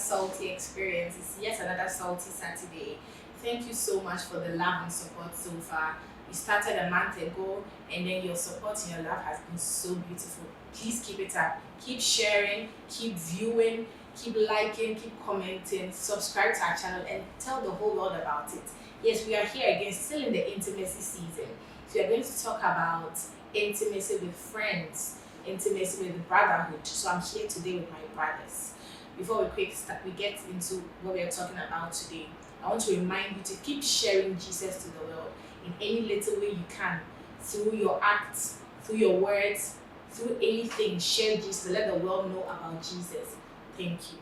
salty experience. It's yet another salty Saturday. Thank you so much for the love and support so far. You started a month ago, and then your support and your love has been so beautiful. Please keep it up. Keep sharing, keep viewing, keep liking, keep commenting, subscribe to our channel, and tell the whole world about it. Yes, we are here again, still in the intimacy season. So we are going to talk about intimacy with friends, intimacy with brotherhood. So I'm here today with my brothers. Before we get into what we are talking about today, I want to remind you to keep sharing Jesus to the world in any little way you can, through your acts, through your words, through anything. Share Jesus, let the world know about Jesus. Thank you.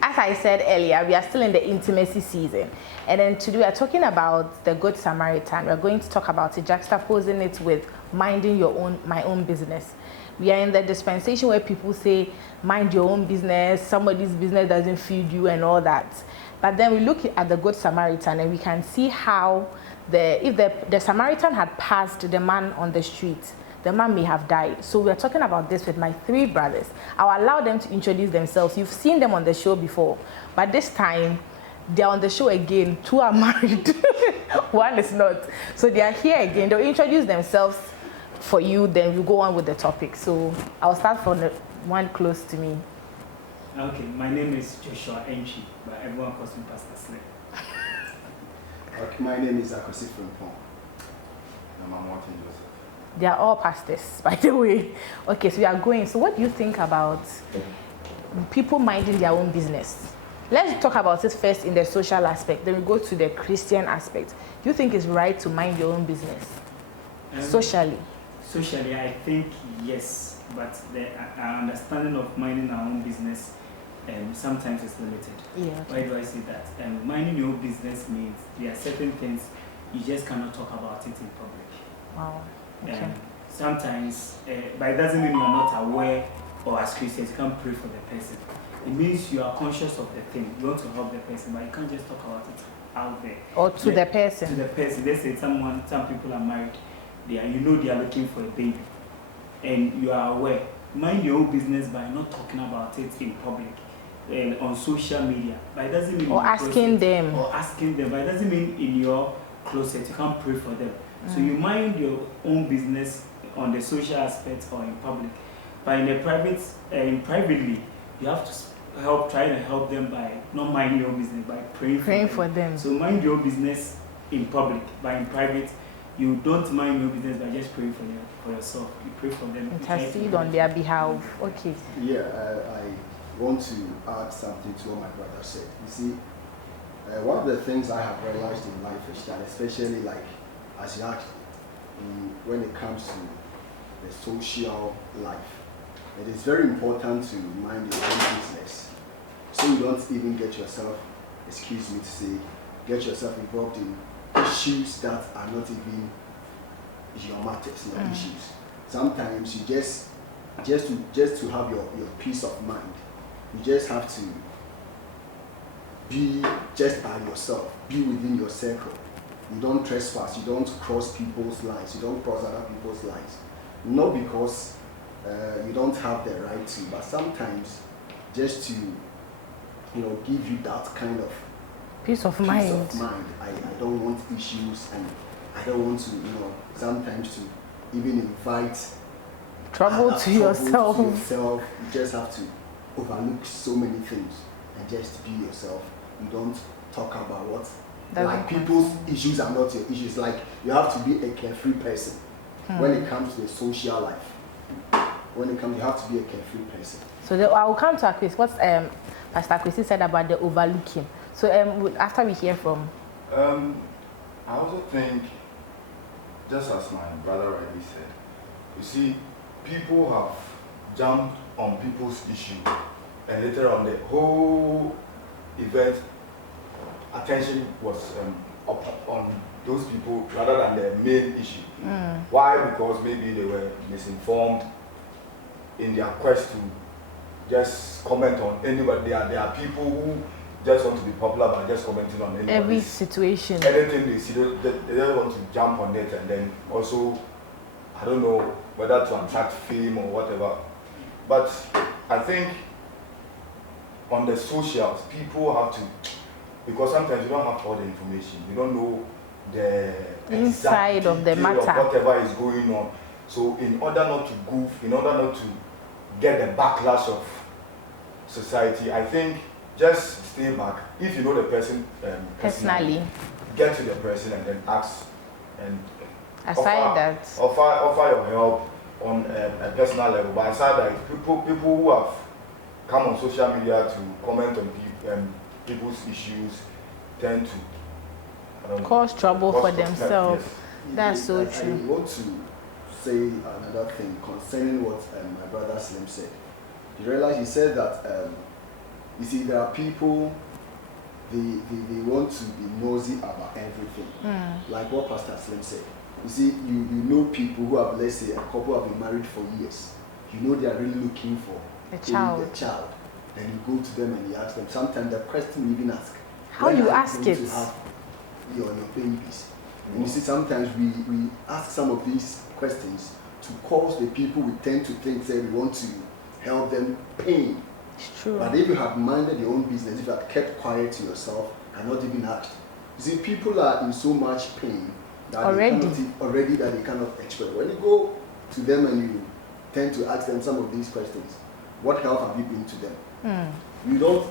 As I said earlier, we are still in the intimacy season, and then today we are talking about the Good Samaritan. We're going to talk about it, juxtaposing it with minding my own business. We are in the dispensation where people say, mind your own business, somebody's business doesn't feed you and all that. But then we look at the Good Samaritan and we can see how if the Samaritan had passed the man on the street, the man may have died. So we are talking about this with my three brothers. I'll allow them to introduce themselves. You've seen them on the show before, but this time they're on the show again. Two are married, one is not. So they are here again. They'll introduce themselves for you, then we'll go on with the topic. So I'll start from the one close to me. Okay, my name is Joshua Enchi, but everyone calls me Pastor Slay. Okay, my name is Akosi Frimpong. I'm Martin Joseph. They are all pastors, by the way. Okay, so we are going. So what do you think about people minding their own business? Let's talk about it first in the social aspect, then we go to the Christian aspect. Do you think it's right to mind your own business? Socially? Socially, I think yes, but the understanding of minding our own business sometimes is limited. Yeah. Why do I say that? Minding your own business means there are certain things you just cannot talk about it in public. Wow. Okay. Sometimes, but it doesn't mean you are not aware, or as Christians, you can't pray for the person. It means you are conscious of the thing. You want to help the person, but you can't just talk about it out there. Or to the person. To the person. Let's say some people are married, they are looking for a baby, and you are aware. Mind your own business by not talking about it in public, on social media. But it doesn't mean or asking them. Or asking them, but it doesn't mean in your closet you can't pray for them. So you mind your own business on the social aspect or in public, but in the privately, you have to try to help them by not minding your own business, by praying for them. So mind your business in public, but in private, you don't mind your business by just praying for yourself. You pray for them. Intercede on their behalf. Okay. Yeah, I want to add something to what my brother said. You see, one of the things I have realized in life is that, especially like as you asked, when it comes to the social life, it is very important to mind your own business, so you don't even get yourself, excuse me to say, get yourself involved in issues that are not even your matters, your issues. Sometimes you just to have your peace of mind, you just have to be just by yourself, be within your circle. You don't trespass, you don't cross people's lines, you don't cross other people's lines. Not because you don't have the right to, but sometimes just to, give you that kind of peace of mind. I don't want issues, and I don't want to, sometimes to even invite trouble to yourself. You just have to overlook so many things and just be yourself. You don't talk about what people's issues are not your issues. Like, you have to be a carefree person when it comes to the social life. When it comes, you have to be a carefree person. So I will come to Chris. What Pastor Chris said about the overlooking. So after we hear from. I also think, just as my brother rightly said, you see, people have jumped on people's issue, and later on the whole event attention was up on those people rather than the main issue. Why? Because maybe they were misinformed in their quest to just comment on anybody. There are people who just want to be popular by just commenting on every situation. Anything they see, they just want to jump on it and then also I don't know whether to attract fame or whatever. But I think on the socials, people have to, because sometimes you don't have all the information. You don't know the inside of the matter of whatever is going on. So in order not to goof, in order not to get the backlash of society, I think just stay back. If you know the person personally, get to the person and then ask and offer your help on a personal level. But aside that, people who have come on social media to comment on people's issues tend to cause trouble for trouble, themselves. yes. That's so true. I want to say another thing concerning what my brother Slim said. You realize he said that you see there are people they want to be nosy about everything. Like what Pastor Slim said. You see, you know people who have, let's say, a couple have been married for years. You know they are really looking for a child. Then you go to them and you ask them. Sometimes the question you even ask. How you ask it? To have your babies. And you see, sometimes we ask some of these questions to cause the people we tend to think that we want to help them pain. It's true. But if you had minded your own business, if you had kept quiet to yourself and not even asked, you see, people are in so much pain that they cannot express. When you go to them and you tend to ask them some of these questions, what help have you been to them? You don't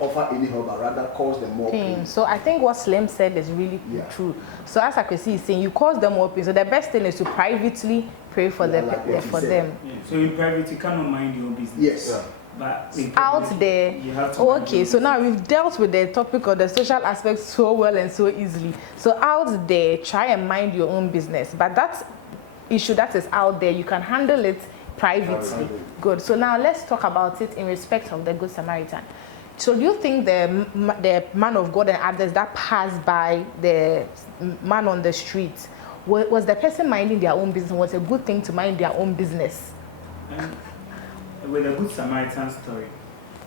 offer any help, but rather cause them more pain. So I think what Slim said is really true. So as Akwesi is saying, you cause them more pain. So the best thing is to privately pray for them. Like for them. Yeah. So in private, you cannot mind your own business. Yes. Yeah. But in Out public, there. you have to Okay, so now we've dealt with the topic of the social aspect so well and so easily. So out there, try and mind your own business. But that issue that is out there, you can handle it privately. Good. So now let's talk about it in respect of the Good Samaritan. So do you think the man of God and others that passed by the man on the street, was the person minding their own business? Was a good thing to mind their own business? With the Good Samaritan story,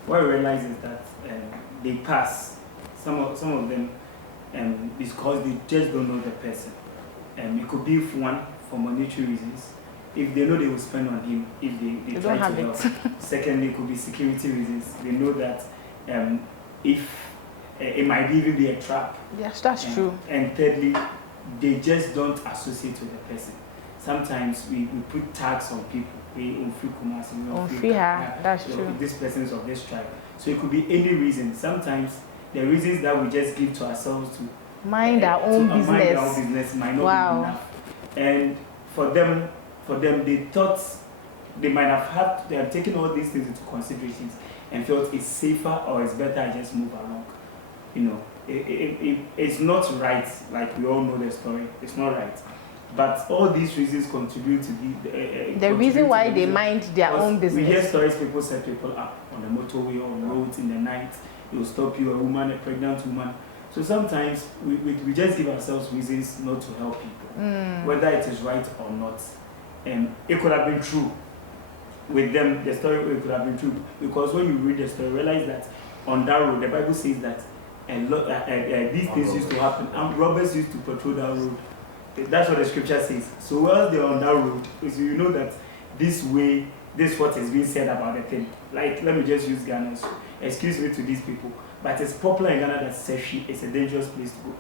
what I realize is that they pass. Some of them because they just don't know the person. It could be for monetary reasons. If they know they will spend on him, if they try to help. Secondly, it could be security reasons. They know that if it might even be a trap. Yes, that's true. And thirdly, they just don't associate with the person. Sometimes we put tags on people. That's true. This person is of this tribe. So it could be any reason. Sometimes the reasons that we just give to ourselves to mind our own business. Mind our own business might not be enough. And for them, they thought they might have taken all these things into considerations and felt it's safer or it's better I just move along. You know, it's not right. Like we all know the story. It's not right. But all these reasons contribute to the reason why they mind their own business. We hear stories people set people up on the motorway or on roads in the night. They will stop you, a pregnant woman. So sometimes we just give ourselves reasons not to help people, whether it is right or not. It could have been true with them. The story it could have been true because when you read the story, realize that on that road, the Bible says that these things used to happen. Robbers used to patrol that road. That's what the scripture says. So while they're on that road, so you know that this way, this is what is being said about the thing. Like, let me just use Ghana. So, excuse me to these people, but it's popular in Ghana that Seshi is a dangerous place to go.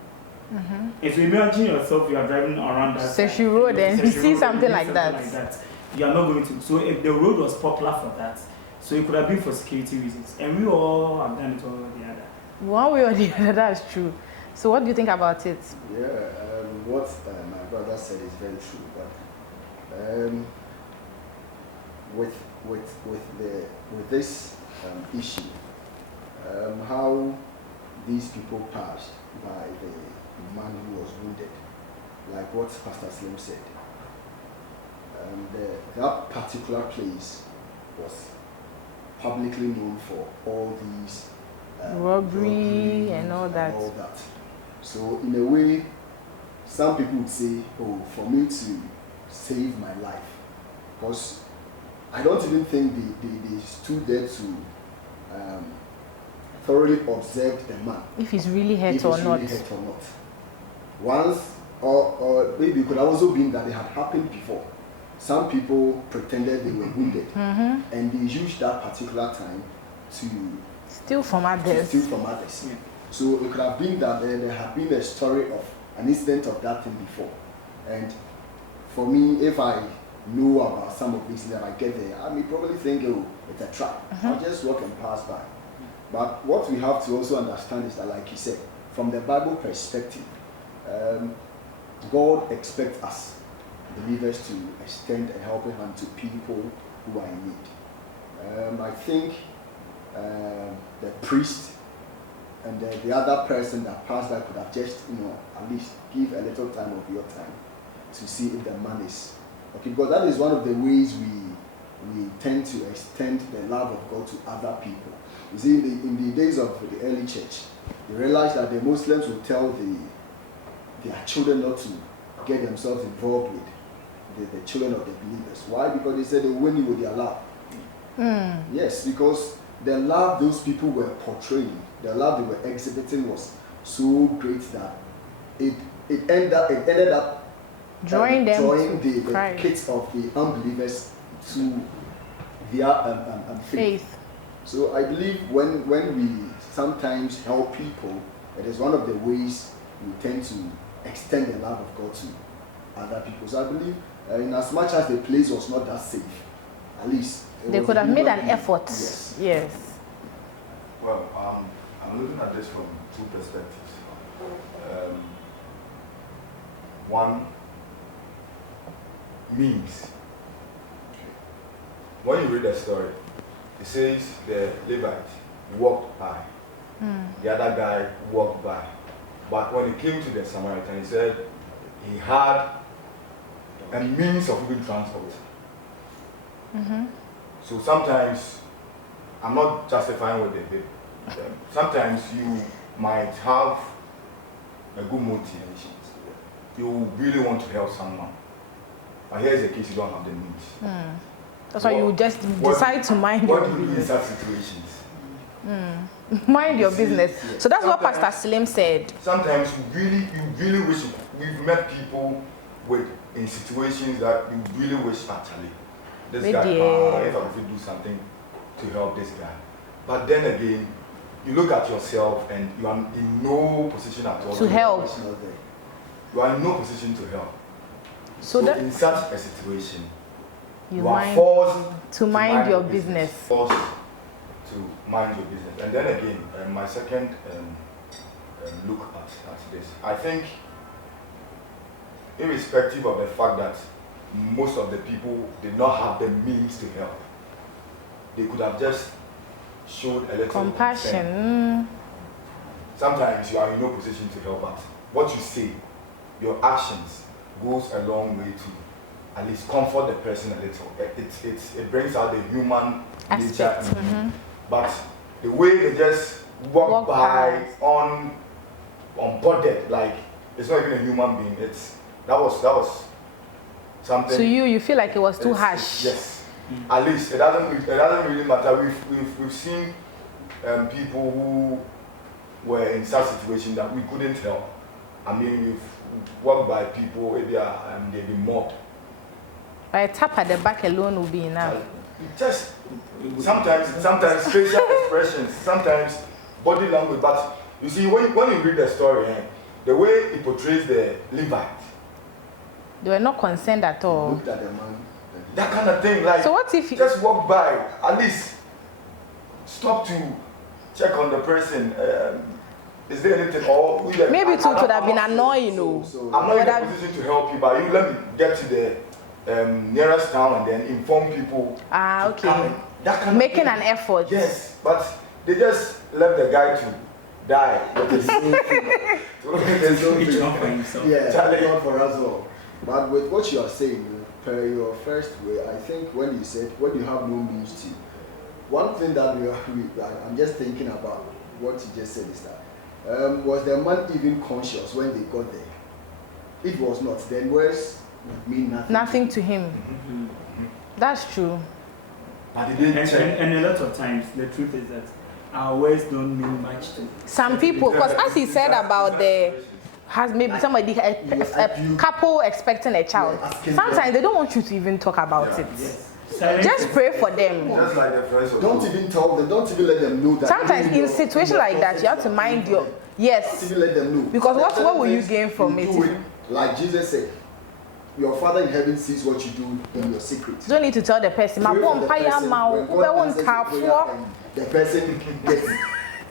If you imagine yourself, you are driving around that Seshi road and you see something like that. You are not going to. So if the road was popular for that, so it could have been for security reasons. And we all have done it one way or the other. One way or the other, that's true. So what do you think about it? Yeah, what my brother said is very true. But with this issue, how these people passed by the man who was wounded, like what Pastor Slim said, that particular place was publicly known for all these robbery and all that. So in a way, some people would say, oh, for me to save my life, because I don't even think they stood there to thoroughly observe the man. If he's really hurt or not. Once or maybe it could have also been that it had happened before. Some people pretended they were wounded, and they used that particular time to steal from others. Yeah. So it could have been that there had been a story of an incident of that thing before. And for me, if I know about some of these, then I get there, I may probably think, oh, it's a trap. I'll just walk and pass by. But what we have to also understand is that, like you said, from the Bible perspective, God expects us, believers, to extend a helping hand to people who are in need. I think the priest and the other person that passed by could have just, at least give a little time of your time to see if the man is okay, because that is one of the ways we tend to extend the love of God to other people. You see, in the days of the early church, they realized that the Muslims would tell their children not to get themselves involved with the children of the believers. Why? Because they said they will win you with their love. Yes, because the love those people were portraying, the love they were exhibiting was so great that it ended up drawing the kids of the unbelievers to their faith. So I believe when we sometimes help people, it is one of the ways we tend to extend the love of God to other people. So I believe in as much as the place was not that safe, at least they could have made an effort. Yes. Well, I'm looking at this from two perspectives. One, means. When you read the story, it says the Levite walked by, the other guy walked by. But when he came to the Samaritan, he said he had a means of even transport. So sometimes, I'm not justifying what they did. Sometimes you might have a good motivation. You really want to help someone. But here's the case, you don't have the means. That's why you just decide to mind your business. What do you do in such situations? Mind your business. So that's what Pastor Slim said. Sometimes you really wish we've met people in situations that you really wish actually this guy, if I could do something to help this guy. But then again, you look at yourself and you are in no position at all to help. You are in no position to help. So in such a situation, you are forced to mind your business. Forced to mind your business. And then again, my second look at this, I think, irrespective of the fact that most of the people did not have the means to help, they could have just showed a little compassion. Sometimes you are in no position to help, but what you say, your actions, goes a long way to at least comfort the person a little. It brings out the human nature. But the way they just walk by unbothered, like it's not even a human being. That was something. So you feel like it was too harsh? Yes. At least it doesn't really matter. We've seen people who were in such situations that we couldn't help. I mean, we've walked by people, they've been mobbed. A tap at the back alone will be enough. Just sometimes facial expressions, sometimes body language. But you see, when you read the story, the way it portrays the Levite, they were not concerned at all. Looked at the man. That kind of thing. Like, so what if you just walk by? At least stop to check on the person. Is there anything? Or maybe it would have been annoying. I'm not in a position to help you, but you let me get to the nearest town and then inform people. Okay. That kind making of an effort. Yes, but they just left the guy to die. Not for us all. But with what you are saying, per your first way, I think when you said when you have no means to, one thing that I'm just thinking about what you just said is that was the man even conscious when they got there? If it was not, then words would mean nothing. Nothing to him. That's true. But and a lot of times, the truth is that our words don't mean much to some people. Because as he said about the has maybe Like, somebody a couple expecting a child. asking Sometimes them. they don't want you to even talk about it. Silence Just is- pray for them. Just like the friends of Don't even tell them. Don't even let them know that. Sometimes even in your- situations your like that, you have to process mind are your Don't yes. even let them know. Because There are what will you things gain from it do if you- Like Jesus said, your Father in heaven sees what you do in your secret. You don't need to tell the person. My Pray for bomb the fire person. mouth. When Who God won't answers tap your prayer and the person gets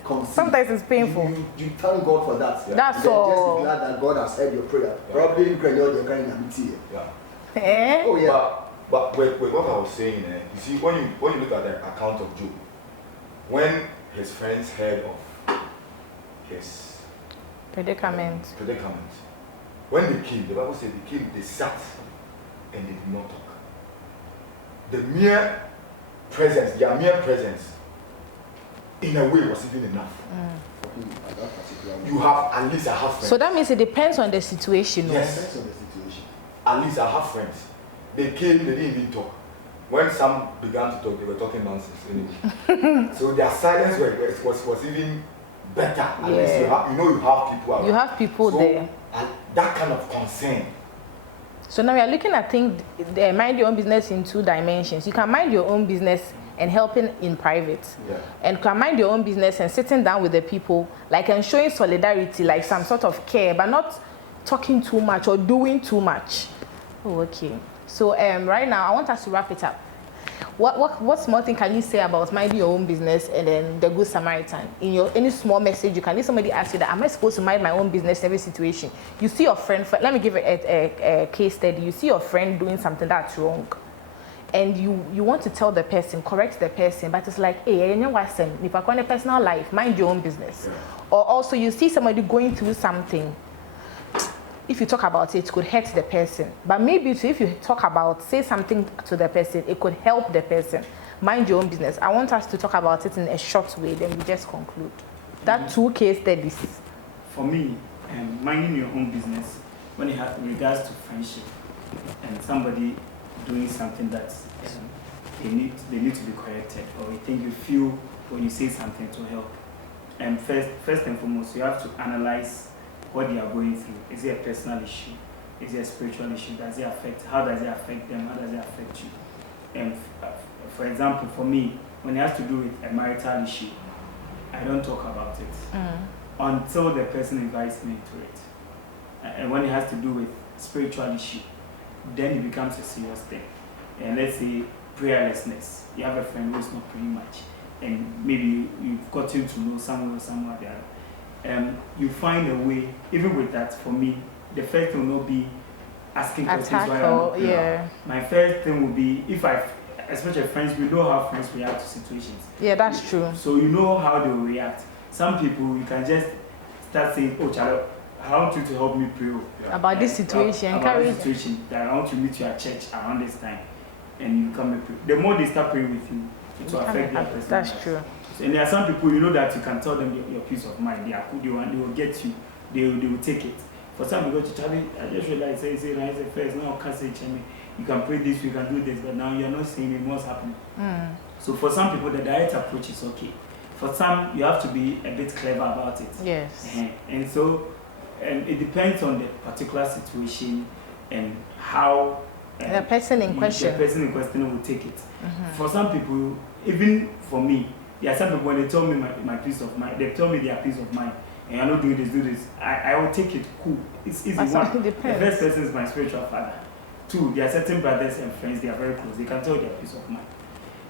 conceived. Sometimes it's painful. You thank God for that. That's Then all. Just be glad that God has heard your prayer. Probably you can know you're crying and tear. Yeah. Eh? Oh yeah. But wait, what I was saying, you see, when you look at the account of Job, when his friends heard of his Predicament. predicament, when they came, the Bible said they sat and they did not talk. The mere presence, their mere presence, in a way, was even enough. At that particular moment. You have, at least I have friends. So that means it depends on the situation. no? Yes. Depends on the situation. At least I have friends. They came, they didn't even talk. When some began to talk, they were talking nonsense anyway. So their silence was even better. At least you have people around. You have people So, there. and that kind of concern. So now we are looking at things, mind your own business in two dimensions. You can mind your own business and helping in private. Yeah. And you can mind your own business and sitting down with the people, like and showing solidarity, like some sort of care, but not talking too much or doing too much. Oh, okay. So right now, I want us to wrap it up. What small thing can you say about minding your own business and then the Good Samaritan? In your any small message you can, if somebody asks you that, am I supposed to mind my own business in every situation? You see your friend, let me give a case study. You see your friend doing something that's wrong, and you want to tell the person, correct the person, but it's like, hey, you know what, if I call a personal life, mind your own business. Yeah. Or also you see somebody going through something. If you talk about it, it could hurt the person. But maybe too, if you say something to the person, it could help the person. Mind your own business. I want us to talk about it in a short way, then we just conclude. That 2 case studies. For me, minding your own business when it has regards to friendship and somebody doing something that they need to be corrected, or you think you feel when you say something to help. And first and foremost, you have to analyze what they are going through. Is it a personal issue? Is it a spiritual issue? How does it affect them? How does it affect you? And for example, for me, when it has to do with a marital issue, I don't talk about it until the person invites me to it. And when it has to do with spiritual issue, then it becomes a serious thing. And let's say prayerlessness. You have a friend who's not praying much, and maybe you've gotten to know someone or someone the other. You find a way, even with that, for me, the first thing will not be asking questions why I'm not praying. Yeah. My first thing will be, especially friends, we know how friends react to situations. Yeah, that's true. So you know how they will react. Some people, you can just start saying, oh, Charlotte, I want you to help me pray About this situation, about this situation, that I want to meet you at church around this time, and you come and pray. The more they start praying with you, it will affect their personal That's life. true. And there are some people, you know, that you can tell them your peace of mind. They are good, they will get you, they will take it. For some people, Charlie, I just realized, say, first, now can't say, you can pray this, you can do this, but now you're not seeing it, what's happening. So for some people, the direct approach is okay. For some, you have to be a bit clever about it. Yes. And so it depends on the particular situation and how The person in question. The person in question will take it. For some people, even for me, there are some people when they tell me my peace of mind, they tell me their peace of mind, and I'm not doing this, I will take it cool. It's easy. One, the first person is my spiritual father. Two, there are certain brothers and friends, they are very close. They can tell their peace of mind.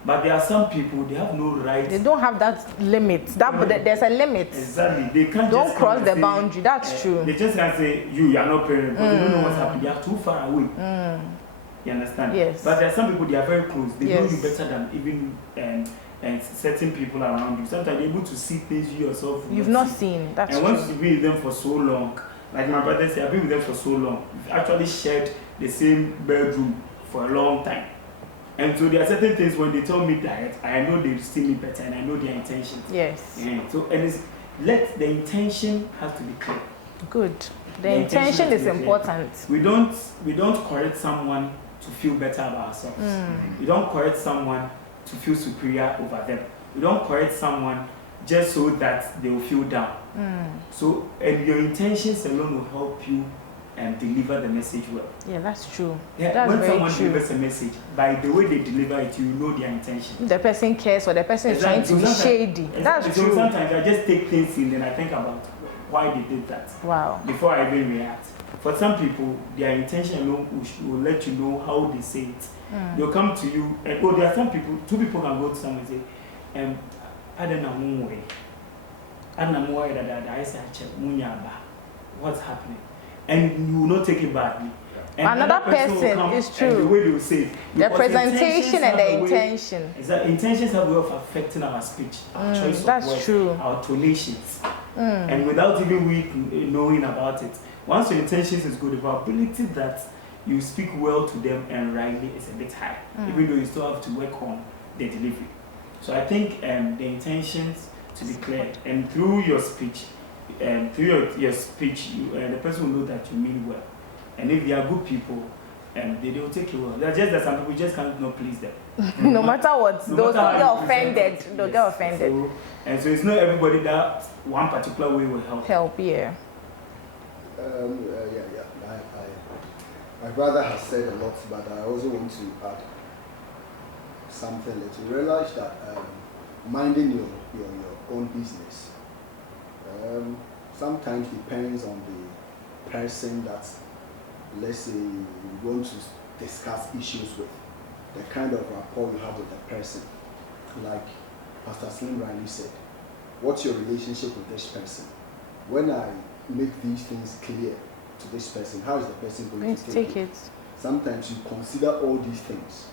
But there are some people, they have no right. They don't have that limit. There's a limit. Exactly. They can't don't just cross the say, boundary. That's true. They just can't say, you are not praying, but they don't know what's happening. They are too far away. You understand? Yes. But there are some people, they are very close. They know you Yes. better than even and certain people around you. Sometimes they're able to see things you yourself You've not seen. That's and true. once you've been with them for so long, like my brother said, I've been with them for so long. We've actually shared the same bedroom for a long time. And so there are certain things when they tell me that, I know they see me better and I know their intentions. Yes. So the intention has to be clear. Good. The intention is important. We don't correct someone to feel better about ourselves. We don't correct someone to feel superior over them. We don't correct someone just so that they will feel down. So, and your intentions alone will help you deliver the message well. Yeah, that's true. Yeah, That's when very someone true. delivers a message, by the way they deliver it, you know their intention. If the person cares or the person is trying to be shady. That's so true. sometimes I just take things in and I think about why they did that. Wow. Before I even react. For some people, their intention alone will let you know how they say it. They'll come to you and there are some people, two people can go to someone and say, I don't know way. I don't know why that I say what's happening. And you will not take it badly. And another person is true. And the way they will say it. The presentation and the intention. Exactly. Intentions have a way of affecting our speech, our choice of words, true. our tonations. And without even we knowing about it. Once your intentions is good, the probability that you speak well to them and rightly is a bit high, even though you still have to work on the delivery. So I think the intentions to be clear, and through your speech, your speech, the person will know that you mean well. And if they are good people, they will take you well. They're just that some people just can't not please them. No matter what, they'll get offended. They'll get offended. So, and so it's not everybody that one particular way will help. Yeah. My brother has said a lot, but I also want to add something. To realize that minding your own business sometimes depends on the person that, let's say, you want to discuss issues with, the kind of rapport you have with the person. Like Pastor Slim rightly said, what's your relationship with this person? When I make these things clear to this person, how is the person going to take it? Sometimes you consider all these things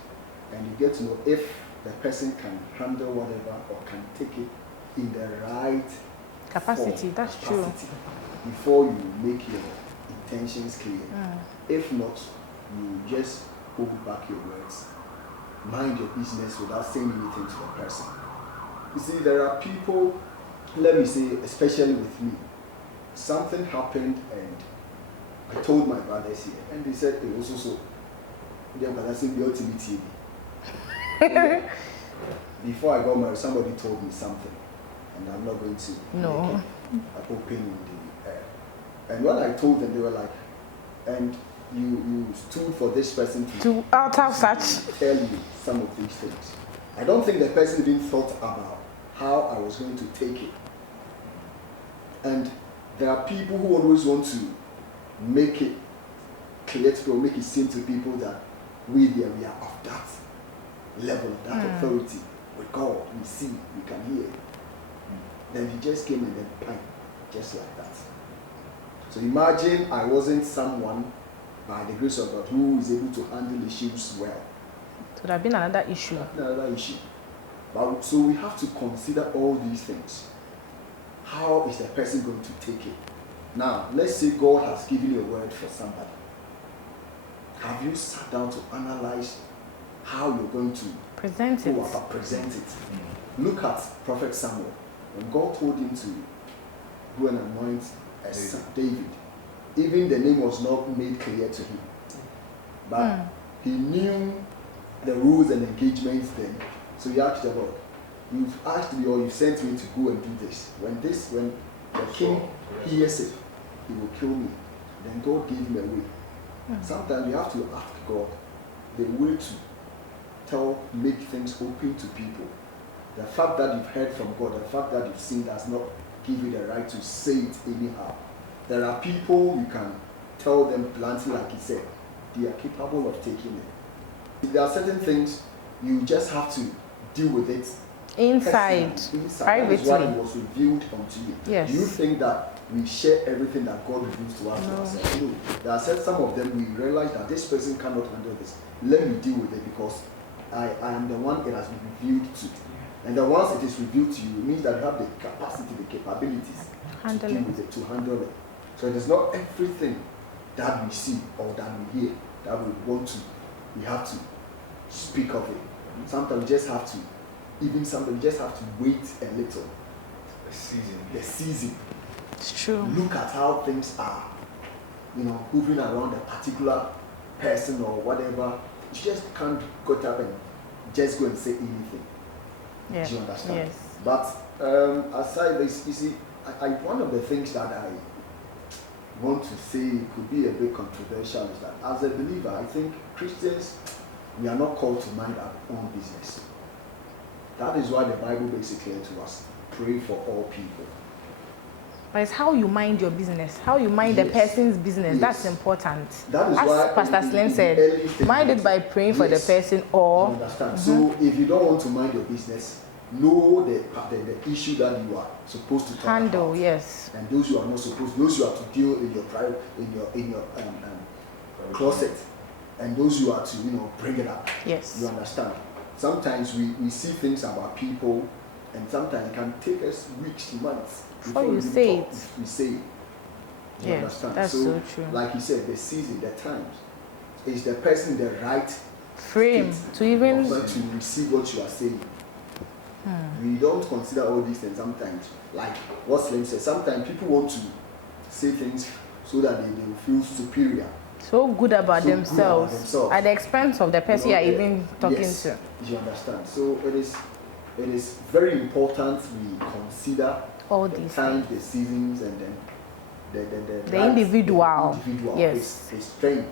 and you get to know if the person can handle whatever or can take it in the right capacity. That's true. Before you make your intentions clear. If not, you just hold back your words, mind your business without saying anything to the person. You see, there are people, let me say, especially with me, something happened and I told my brothers here, and they said it was also the ultimate. Before I got married, somebody told me something, and I'm not going to make it open in the air. And when I told them, they were like, and you stood for this person to utter such, tell you some of these things. I don't think the person even thought about how I was going to take it. And there are people who always want to make it clear to people, make it seem to people that we are of that level, of that authority. With God, we see, we can hear. Then he just came and then bang, just like that. So imagine I wasn't someone, by the grace of God, who is able to handle issues well. It would have been another issue. But so we have to consider all these things. How is the person going to take it? Now, let's say God has given you a word for somebody. Have you sat down to analyze how you're going to present it? Look at Prophet Samuel. When God told him to go and anoint David, even the name was not made clear to him. But he knew the rules and engagements then. So he asked the Lord, you've asked me or you've sent me to go and do this. When the king hears it, he will kill me. Then God gave him a way. Sometimes you have to ask God the way to make things open to people. The fact that you've heard from God, the fact that you've seen does not give you the right to say it anyhow. There are people you can tell them bluntly, like he said, they are capable of taking it. There are certain things you just have to deal with it inside. That is why it was revealed unto you. Yes. Do you think that we share everything that God reveals to us? No. There are some of them we realize that this person cannot handle this. Let me deal with it because I am the one it has been revealed to. And then once it is revealed to you, it means that you have the capacity, the capabilities to deal with it, to handle it. So it is not everything that we see or that we hear that we have to speak of it. Sometimes we just have to, wait a little. The season. It's true. Look at how things are, moving around a particular person or whatever. You just can't get up and just go and say anything. Yeah. Do you understand? Yes. But aside this, you see, one of the things that I want to say could be a bit controversial is that as a believer, I think Christians, we are not called to mind our own business. That is why the Bible makes it clear to us, pray for all people. But it's how you mind your business, how you mind the person's business. That's important. That is as why Pastor Slim said, mind it by praying for the person or... You understand? So if you don't want to mind your business, know the issue that you are supposed to talk handle, about. yes. And those you are not supposed, those you are to deal in your private, in your closet, and those you are to bring it up. Yes. You understand? Sometimes we see things about people, and sometimes it can take us weeks, months before you say it. We say it. You understand? That's so true. Like you said, the season, the times, is the person in the right frame to even to receive what you are saying. We don't consider all these things sometimes. Like what Slim said, sometimes people want to say things so that they feel superior. So good about themselves at the expense of the person you're even talking to. You understand? So it is very important we consider all the these times, the seasons, and then the individual. Yes, his strength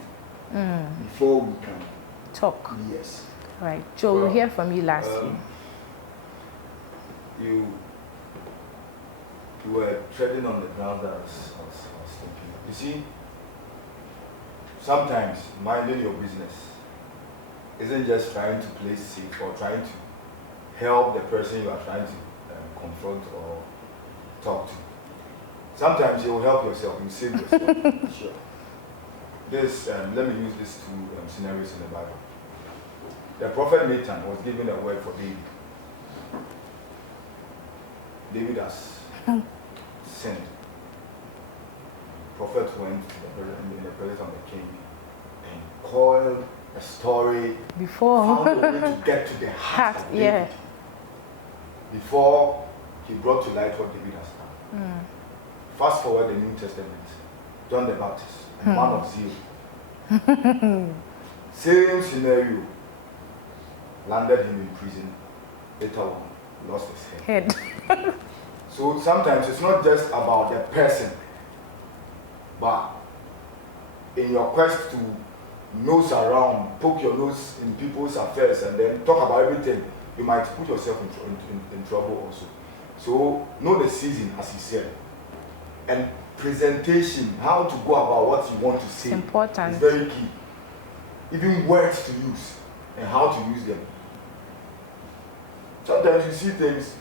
before we can talk. Yes. Right, Joe, we'll hear from you lastly. You were treading on the ground that I was thinking. You see, sometimes minding your business isn't just trying to play safe or trying to help the person you are trying to confront or talk to. Sometimes you will help yourself, you save yourself. Sure. This, let me use these two scenarios in the Bible. The prophet Nathan was given a word for David. David has sinned. The prophet went to in the presence of the king and coiled a story before found a way to get to the heart of David. Before he brought to light what David has done. Fast forward the New Testament, John the Baptist, a man of zeal. Same scenario. Landed him in prison. Later on, lost his head. So sometimes it's not just about the person, but in your quest to nose around, poke your nose in people's affairs, and then talk about everything, you might put yourself in trouble also. So know the season, as he said, and presentation, how to go about what you want to say. It's important. It's very key. Even words to use and how to use them. Sometimes you see things,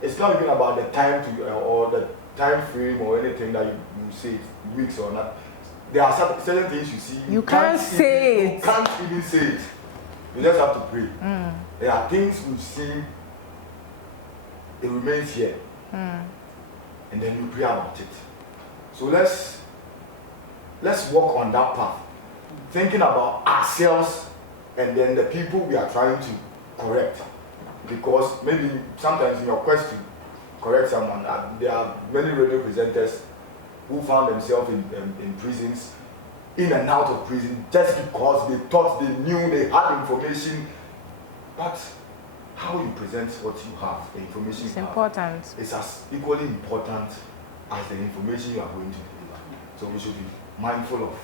it's not even about the time to or the time frame or anything that you say, weeks or not. There are certain things you see. You can't say it. You can't even say it. You just have to pray. There are things we see, it remains here. And then you pray about it. So let's walk on that path. Thinking about ourselves and then the people we are trying to correct. Because maybe sometimes in your quest to correct someone, there are many radio presenters who found themselves in prisons, in and out of prison, just because they thought they knew, they had information. But how you present what you have, the information it's you important. have, is as equally important as the information you are going to deliver. So we should be mindful of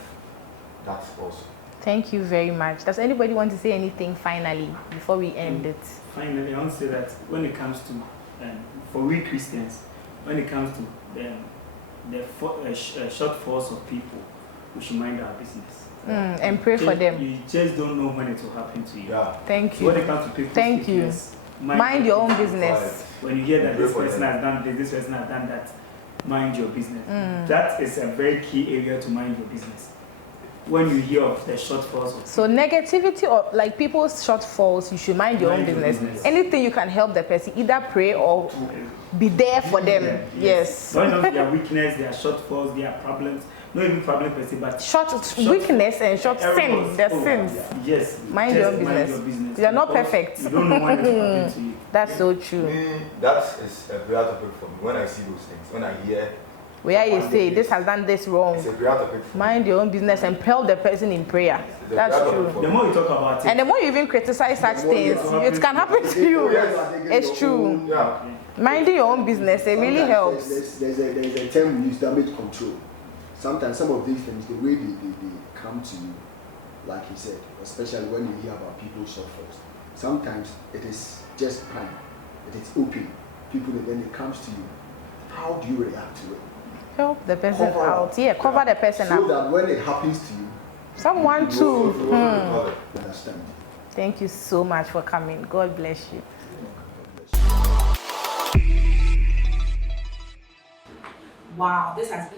that also. Thank you very much. Does anybody want to say anything finally before we end it? Finally, I want to say that when it comes to, for we Christians, when it comes to the shortfalls of people, we should mind our business. And pray for them. You just don't know when it will happen to you. Yeah. Thank So you. when it comes to people, Thank you. Mind your own business. When you hear that this person has done this, this person has done that, mind your business. That is a very key area to mind your business. When you hear of the shortfalls of So negativity or like people's shortfalls, you should mind your own business. Anything you can help the person, either pray or be there for them. Yes. Not only their weakness, their shortfalls, their problems. Not even problem per se, but short weakness and short sin, their sins. Yes. Mind your business. You are not perfect. You don't know when it will happen to you. That's so true. That is a prayer topic for me. When I see those things, when I hear where you say this has done this wrong, it's a prayer topic for mind your own business and help the person in prayer. That's true. The more you talk about it, and the more you even criticize such things, it can happen to you. It's true. Yeah. Minding your own business, it really Sometimes helps. There's a term we use, damage control. Sometimes some of these things, the way they come to you, like he said, especially when you hear about people's shortfalls, sometimes it is just fine. It is open. People, then it comes to you. How do you react to it? Help the person Cover out. up. Yeah, cover the person so up. that when it happens to you, Someone you too. will understand. Thank you so much for coming. God bless you. Wow, this has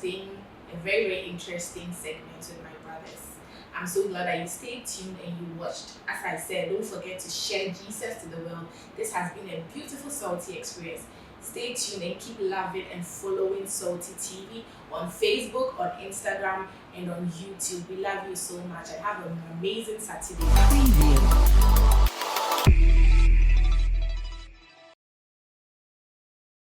been a very, very interesting segment with my brothers. I'm so glad that you stayed tuned and you watched. As I said, don't forget to share Jesus to the world. This has been a beautiful Salty experience. Stay tuned and keep loving and following Salty TV on Facebook, on Instagram, and on YouTube. We love you so much and have an amazing Saturday.